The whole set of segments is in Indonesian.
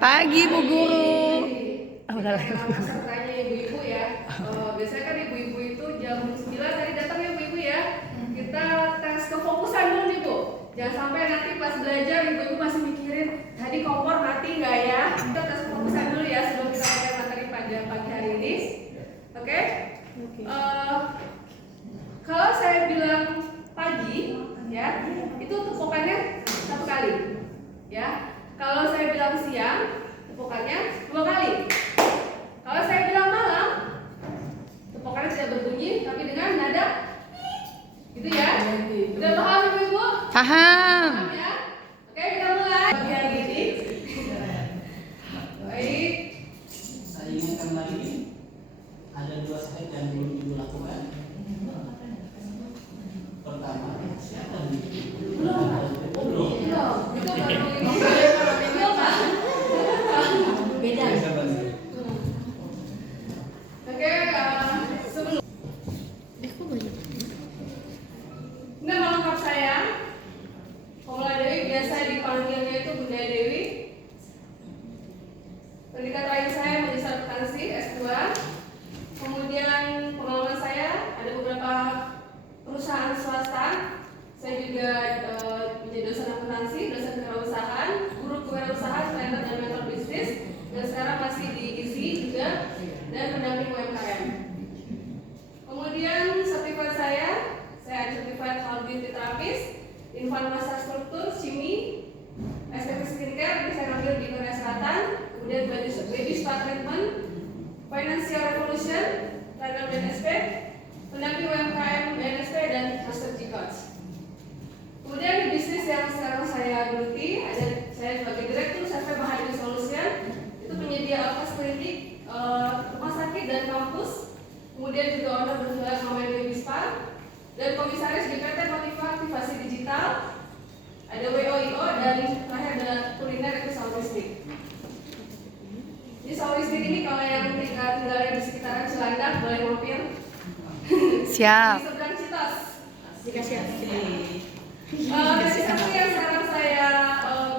Pagi Bu Guru. Pesertanya ibu-ibu ya. Biasanya kan ibu-ibu itu jam 9 tadi datang ya ibu-ibu ya. Kita tes kefokusan dulu nih Bu. Jangan sampai nanti pas belajar ibu-ibu masih mikirin tadi kompor mati nggak ya. Kita tes kefokusan dulu ya sebelum kita mulai materi pada pagi hari ini. Oke? Kalau saya bilang pagi ya, itu tepukannya 1 kali. Ya. Kalau saya bilang siang, tepukannya 2 kali. Kalau saya bilang malam, tepukannya tidak berbunyi, tapi dengan nada gitu ya. Udah paham ibu-ibu? Paham. Ya? Oke, kita mulai pagi hari ini. Baik. Saya ingatkan lagi, ada 2 slide yang belum ibu lakukan. Pertama, siapa nih? Belum. Itu baru beda. Oke, sebelum nama lengkap saya Komala Dewi, biasa dipanggilnya itu Bunda Dewi. Pendidikan terakhir saya magister akuntansi S2. Kemudian pengalaman saya ada beberapa perusahaan swasta. Saya juga menjadi dosen akuntansi, dosen kewirausahaan, guru kewirausahaan, trainer dan mentor bisnis, dan sekarang masih di ISI juga dan pendamping UMKM. Kemudian sertifikat saya ada sertifikat Health Beauty Therapist, Infant Massage Struktur, Chimi, estetik skincare, ini saya ambil di Korea Selatan, kemudian baby spa treatment, financial revolution, trainer BNSP, pendamping UMKM BNSP, dan master G-Coach. Kemudian di bisnis yang sekarang saya geluti, saya sebagai direktur CV Mahadri Solution, itu penyedia alkes klinik, rumah sakit dan kampus. Kemudian juga owner berjualan Mama Baby Spa, dan komisaris di PT Motiva Aktivasi Digital. Ada WOIO dan terakhir ada kuliner itu Sauristik. Di Sauristik ini kalau yang tinggalnya di sekitaran Cilandak boleh mampir. Siap. Di seberang Citos. Dikasih organisasi yang sekarang saya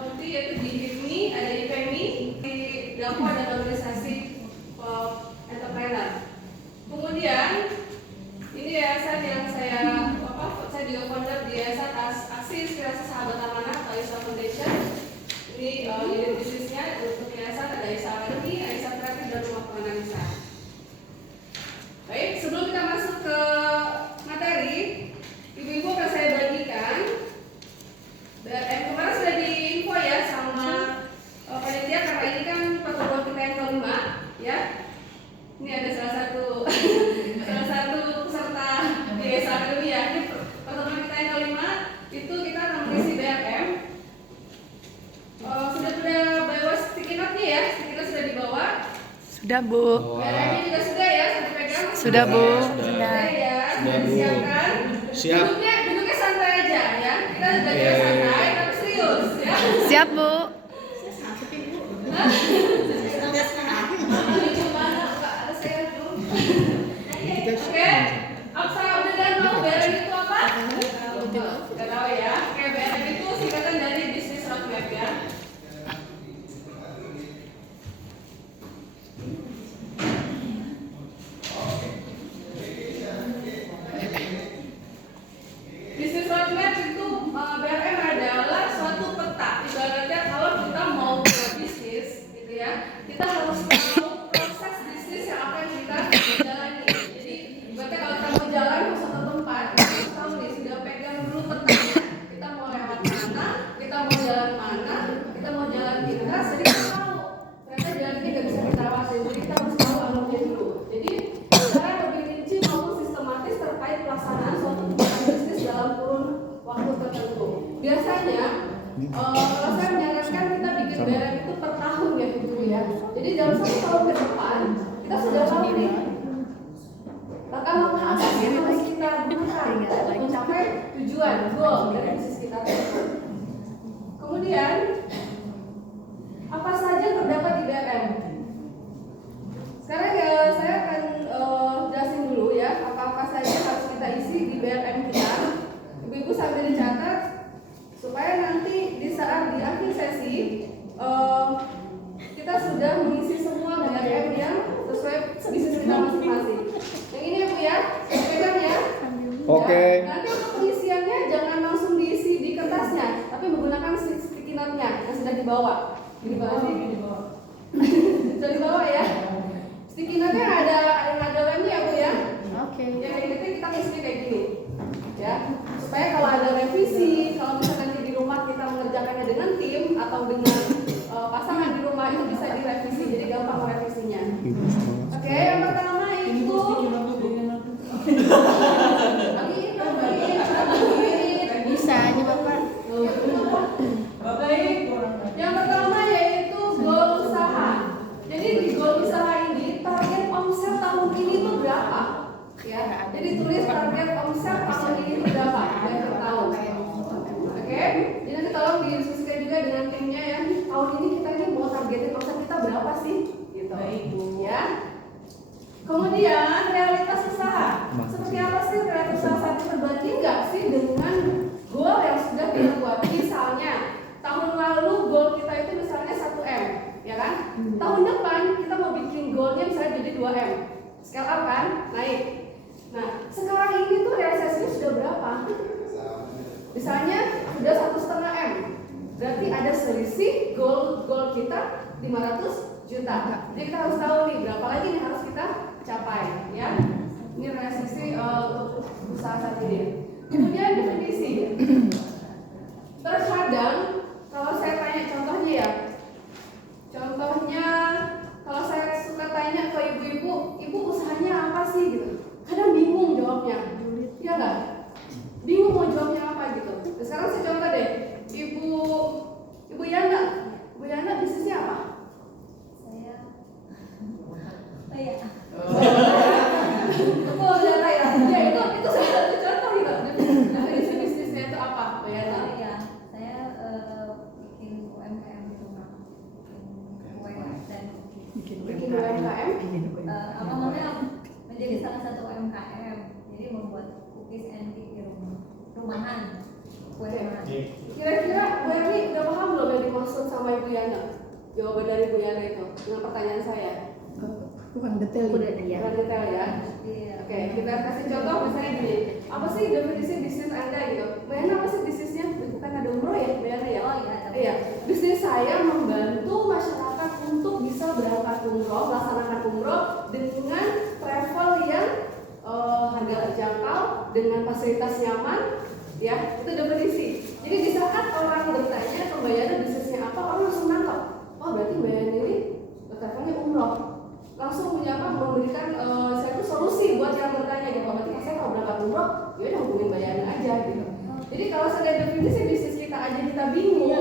ikuti yaitu di HIPMI, ada di PMI, di Dapo ada organisasi entrepreneur. Kemudian ini yayasan yang saya juga founder di yayasan Aksi Inspirasi Sahabat Amanah atau ISA Foundation. Ini unit bisnisnya untuk yayasan ada ISA Arani, ISA Kreatif dan Rumah Penganan ISA. Baik, sebelum kita masuk ke materi, ibu-ibu akan saya bagikan. Kemarin sudah diinfo ya sama panitia karena ini kan pertemuan kita yang kelima, ya. Ini ada salah satu peserta di ISA Academy ya. Ini pertemuan kita yang kelima, itu kita akan mengisi BRM. Sudah bawa sticky note-nya ya, sticky note sudah dibawa. Sudah Bu. BRM-nya juga sudah ya, sudah dipegang. Sudah Bu. Sudah ya, sudah disiapkan. Siap. Duduknya santai aja ya. Kita belajar santai tapi serius ya. Siap Bu. Oke. Apa udah tahu BRM itu apa? Nggak tahu ya. Oke, BRM itu singkatan dari Business Roadmap ya. Business Roadmap itu BRM adalah suatu peta. Ibaratnya kalau kita mau berbisnis, gitu ya, kita harus tahu proses bisnis yang akan kita jalani. Jadi, ibaratnya kalau kita mau jalan ke suatu tempat, kita harus tahu nih, sudah pegang dulu petanya. Kita mau lewat mana, kita mau jalan mana, kita mau jalan pintas, jadi kita tahu. Ternyata jalannya nggak bisa kita lewatin, jadi kita harus tahu alurnya dulu. Jadi, secara lebih rinci maupun sistematis terkait pelaksanaan suatu bisnis dalam kurun waktu tertentu. Biasanya kalau saya menyarankan kita bikin BRM itu per tahun ya gitu ya. Jadi dalam 1 tahun ke depan kita sudah tahu nih langkah-langkah apa yang harus kita gunakan untuk mencapai tujuan goal dari bisnis kita tersebut. Kemudian apa saja terdapat di BRM? Sekarang ya saya akan jelasin dulu ya apa-apa saja harus kita isi di BRM kita. Ibu-ibu sambil dicatat supaya nanti di saat di akhir sesi dibawa. Di bawah. Bisa dibawa ya. Sticky note-nya ada lemnya ya Bu ya. Oke. Ya kayak gitu kita isinya kayak gini. Ya. Supaya kalau ada revisi, kalau misalkan nanti di rumah kita mengerjakannya dengan tim atau dengan pasangan di rumah itu bisa direvisi. Jadi gampang merevisinya. Oke, yang pertama itu Bisa aja Bapak. Baik. Yang pertama yaitu goal usaha. Jadi di goal usaha ini target omset tahun ini tuh berapa? Ya. Jadi tulis target omset tahun ini tuh berapa? Biar tahu. Oke. Jadi nanti tolong didiskusikan juga dengan timnya ya. Tahun ini kita ini mau targetin omset kita berapa sih? Gitu. Ya. Kemudian realitas usaha. Seperti apa sih realitas usaha saat ini, berbanding nggak sih dengan goal yang sudah kita buat? Misalnya tahun lalu goal kita itu misalnya 1M, ya kan? Tahun depan kita mau bikin goalnya misalnya jadi 2M. Scale up kan? Naik. Nah, sekarang ini tuh realisasinya sudah berapa? Misalnya sudah 1,5M. Berarti ada selisih goal kita 500 juta. Jadi kita harus tahu nih berapa lagi nih harus kita capai, ya. Ini realisasi untuk usaha saat ini. Kemudian definisi. Terkadang kalau saya tanya contohnya ya, kalau saya suka tanya ke ibu-ibu, ibu usahanya apa sih gitu. Kadang bingung jawabnya, ya nggak? Bingung mau jawabnya apa gitu. Nah, sekarang saya contoh deh, ibu Yana bisnisnya apa? Betul Yana ya. Ya itu salah satu contoh gitu. Definisi bisnisnya itu apa, Mbak Yana? Saya bikin UMKM di rumah, kue dan Bikin UMKM. namanya menjadi salah satu UMKM. Jadi membuat cookies and cake di rumahan, kue rumahan. Kira-kira Bu Erni udah paham belum yang dimaksud sama Ibu Yana? Jawaban dari Ibu Yana itu dengan pertanyaan saya. Kurang detail. Kurang detail ya. Iya. Oke, kita kasih contoh misalnya gini. Apa sih definisi bisnis Anda gitu? Bu Yana apa sih bisnisnya? Bukan ada umroh ya, Bu Yana ya? Oh iya. Iya. Bisnis saya membantu masyarakat untuk bisa berangkat umroh, melaksanakan umroh dengan travel yang harga terjangkau, dengan fasilitas nyaman, ya itu definisi. Jadi di saat orang bertanya Mbak Yana bisnisnya apa, orang langsung nangkep. Oh berarti Mbak Yana ini travelnya umroh. Langsung memberikan saya tuh solusi buat yang bertanya gitu. Berarti saya kalau berangkat umroh, ya udah hubungin Mbak Yana aja gitu. Jadi kalau sudah definisi bisnis kita aja kita bingung,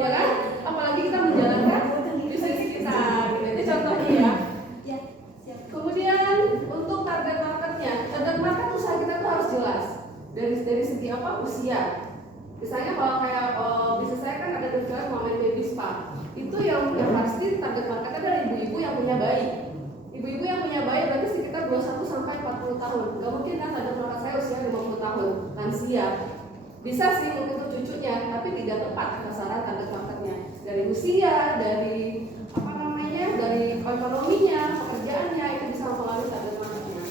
ya kan? Apalagi kita menjalankan bisnis kita. Gitu. Itu contohnya ya. Ya, siap. Kemudian untuk target marketnya, target market usaha kita tuh harus jelas. Dari segi apa? Usia. Misalnya kalau kayak bisnis saya kan ada jualan Mama Baby Spa. Itu yang pasti target marketnya adalah ibu-ibu yang punya bayi. Ibu-ibu yang punya bayi berarti sekitar 21 sampai 40 tahun. Gak mungkin kan target market saya usia 50 tahun, lansia. Bisa sih mungkin itu cucunya, tapi tidak tepat sasaran target marketnya. Dari usia, dari dari ekonominya, pekerjaannya itu bisa mempengaruhi target marketnya.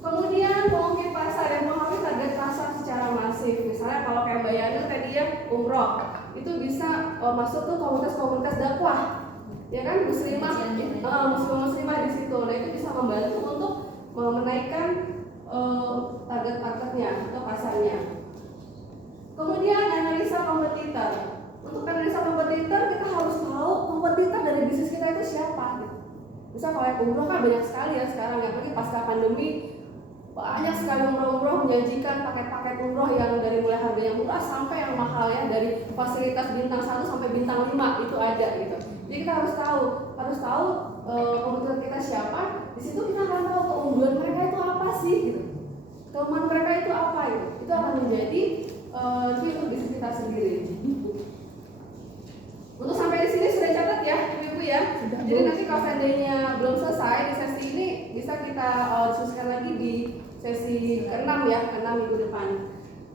Kemudian mungkin pasar yang mempengaruhi target pasar secara masif. Misalnya kalau kayak Mbak Yana tadi ya umroh, itu bisa masuk tuh komunitas-komunitas dakwah. Ya kan muslimah di situ. Nah itu bisa membantu untuk menaikkan target marketnya atau pasarnya. Kemudian analisa kompetitor. Untuk analisa kompetitor kita harus tahu kompetitor dari bisnis kita itu siapa. Misal kalau yang umroh kan banyak sekali ya sekarang, apalagi pasca pandemi banyak sekali umroh menjanjikan paket-paket umroh yang dari mulai harga yang murah sampai yang mahal ya, dari fasilitas bintang 1 sampai bintang 5 itu ada gitu. Jadi kita harus tahu kompetitor kita siapa. Di situ kita akan tahu keunggulan mereka itu apa sih gitu. Kelemahan mereka itu apa gitu. Itu akan menjadi untuk bisnis kita sendiri. Untuk sampai di sini sudah catat ya, Ibu ya. Jadi nanti kalau seandainya belum selesai di sesi ini bisa kita diskusikan lagi di sesi ke-6 ya, ke-6 minggu depan.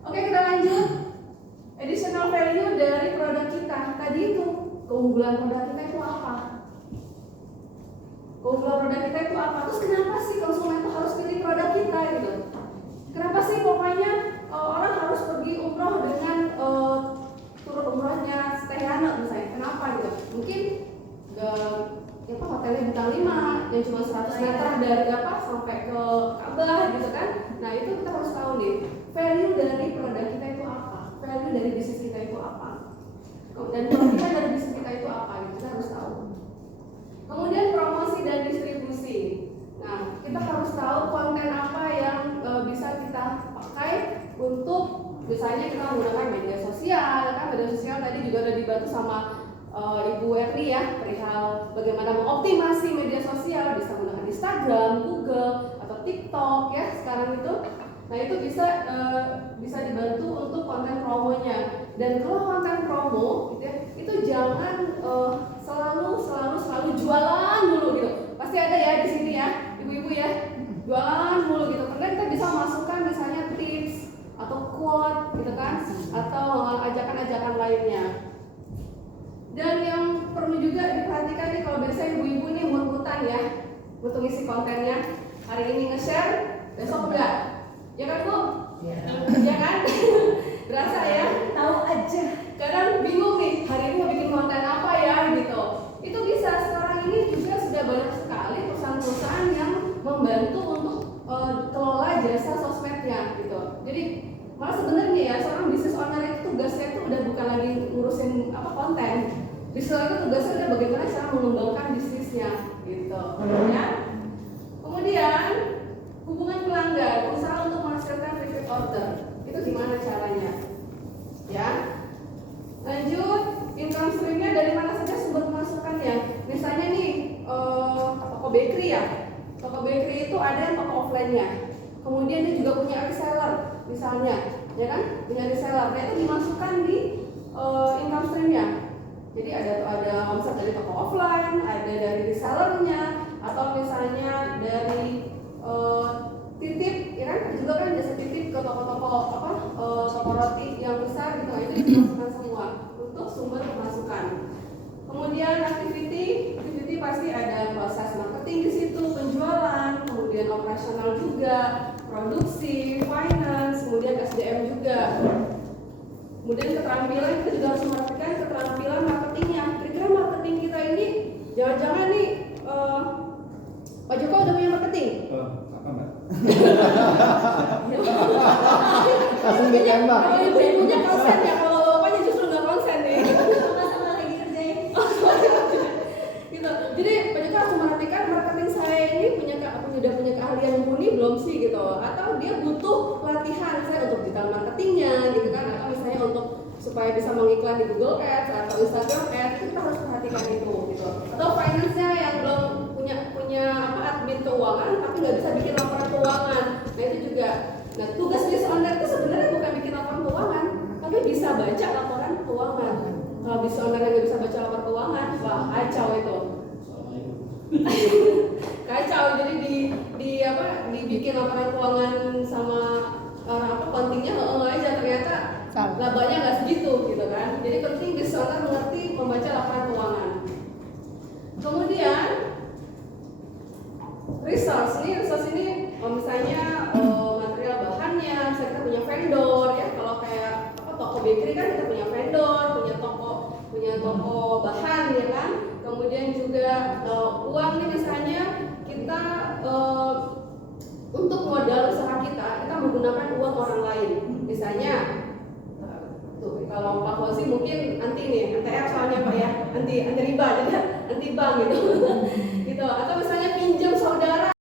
Oke, kita lanjut. Additional value dari produk kita. Tadi itu keunggulan produk kita itu apa? Keunggulan produk kita itu apa? Terus kenapa sih konsumen itu harus pilih produk kita gitu? Kenapa sih pokoknya orang harus pergi umroh dengan turun umrohnya Stayana misalnya, kenapa gitu? Mungkin hotelnya bintang 5 yang cuma 100 meter dari sampai ke Ka'bah gitu kan. Nah itu kita harus tahu nih, value dari produk kita itu apa, value dari bisnis kita itu apa, dan profitnya dari bisnis kita itu apa gitu, kita harus tahu. Kemudian promosi dan distribusi. Nah kita harus tahu konten apa yang bisa kita pakai untuk, misalnya kita menggunakan media sosial kan. Media sosial tadi juga udah dibantu sama Ibu Erli ya, perihal bagaimana mengoptimasi media sosial, bisa menggunakan Instagram, Google, atau TikTok ya sekarang itu. Nah itu bisa dibantu untuk konten promonya. Dan kalau konten promo gitu ya, itu jangan selalu jualan mulu gitu. Pasti ada ya di sini ya, ibu-ibu ya, jualan mulu gitu. Karena kita bisa masukkan misalnya tips atau quote gitu kan, atau ajakan-ajakan lainnya. Dan yang perlu juga diperhatikan nih, kalau biasanya ibu-ibu nih mut-mutan ya untuk isi kontennya, hari ini nge-share, besok enggak, ya kan Bu? Ya kan? Berasa ya? Tahu aja. Kadang bingung nih, hari ini mau bikin konten apa ya gitu. Itu bisa, sekarang ini juga sudah banyak sekali perusahaan-perusahaan yang membantu untuk kelola jasa sosmednya gitu. Jadi malah sebenarnya ya, seorang business owner itu tugasnya itu udah bukan lagi ngurusin konten. Business owner itu tugasnya udah bagaimana cara mengembangkan bisnisnya gitu. Ya. Kemudian hubungan pelanggan, usaha untuk menghasilkan repeat order. Itu gimana caranya? Ya. Lanjut, income streamnya dari mana saja sumber pemasukannya. Misalnya nih, toko bakery ya. Toko bakery itu ada yang toko offline-nya. Kemudian dia juga punya reseller misalnya, ya kan? Punya reseller. Nah itu dimasukkan di income streamnya. Jadi ada omset dari toko offline, ada dari resellernya, atau misalnya dari titip, ya kan? Ada juga kan jasa titip ke toko-toko toko roti yang besar gitu. Nah, itu dimasukkan semua untuk sumber pemasukan. Kemudian activity pasti ada proses marketing di situ, penjualan, kemudian operasional juga, produksi, finance, kemudian SDM juga. Kemudian keterampilan, kita juga harus memperhatikan keterampilan marketingnya. Kira-kira marketing kita ini, jangan-jangan nih Pak Joko udah punya marketing? Apa Mbak? Langsung ditembak. Kalau ibu-ibunya konsen ya, kalau bapaknya justru nggak konsen nih. Sama-sama lagi kerjain. Gitu. Jadi Pak Joko harus memperhatikan marketing saya ini udah punya keahlian mumpuni belum sih gitu, atau dia butuh latihan saya untuk digital marketingnya gitu kan, atau misalnya untuk supaya bisa mengiklan di Google Ads atau Instagram Ads, itu kita harus perhatikan itu gitu. Atau finance-nya yang belum punya admin keuangan tapi nggak bisa bikin laporan keuangan, nah itu juga. Nah tugas business owner itu sebenarnya bukan bikin laporan keuangan, tapi bisa baca laporan keuangan. Kalau business owner yang nggak bisa baca laporan keuangan, wah kacau itu. Kacau. Jadi dibikin laporan keuangan sama kontingnya aja, ternyata labanya nggak segitu gitu kan. Jadi penting business owner mengerti membaca laporan keuangan. Kemudian resource ini misalnya material bahannya, misalnya kita punya vendor ya. Kalau kayak toko bakery kan kita punya vendor, punya toko bahan ya kan. Kemudian juga uang nih, misalnya kita untuk modal usaha kita menggunakan uang orang lain. Misalnya kalau Pak Fauzi mungkin anti nih, NTR soalnya Pak ya, anti riba, jadi anti bank gitu. Gitu. Atau misalnya pinjam saudara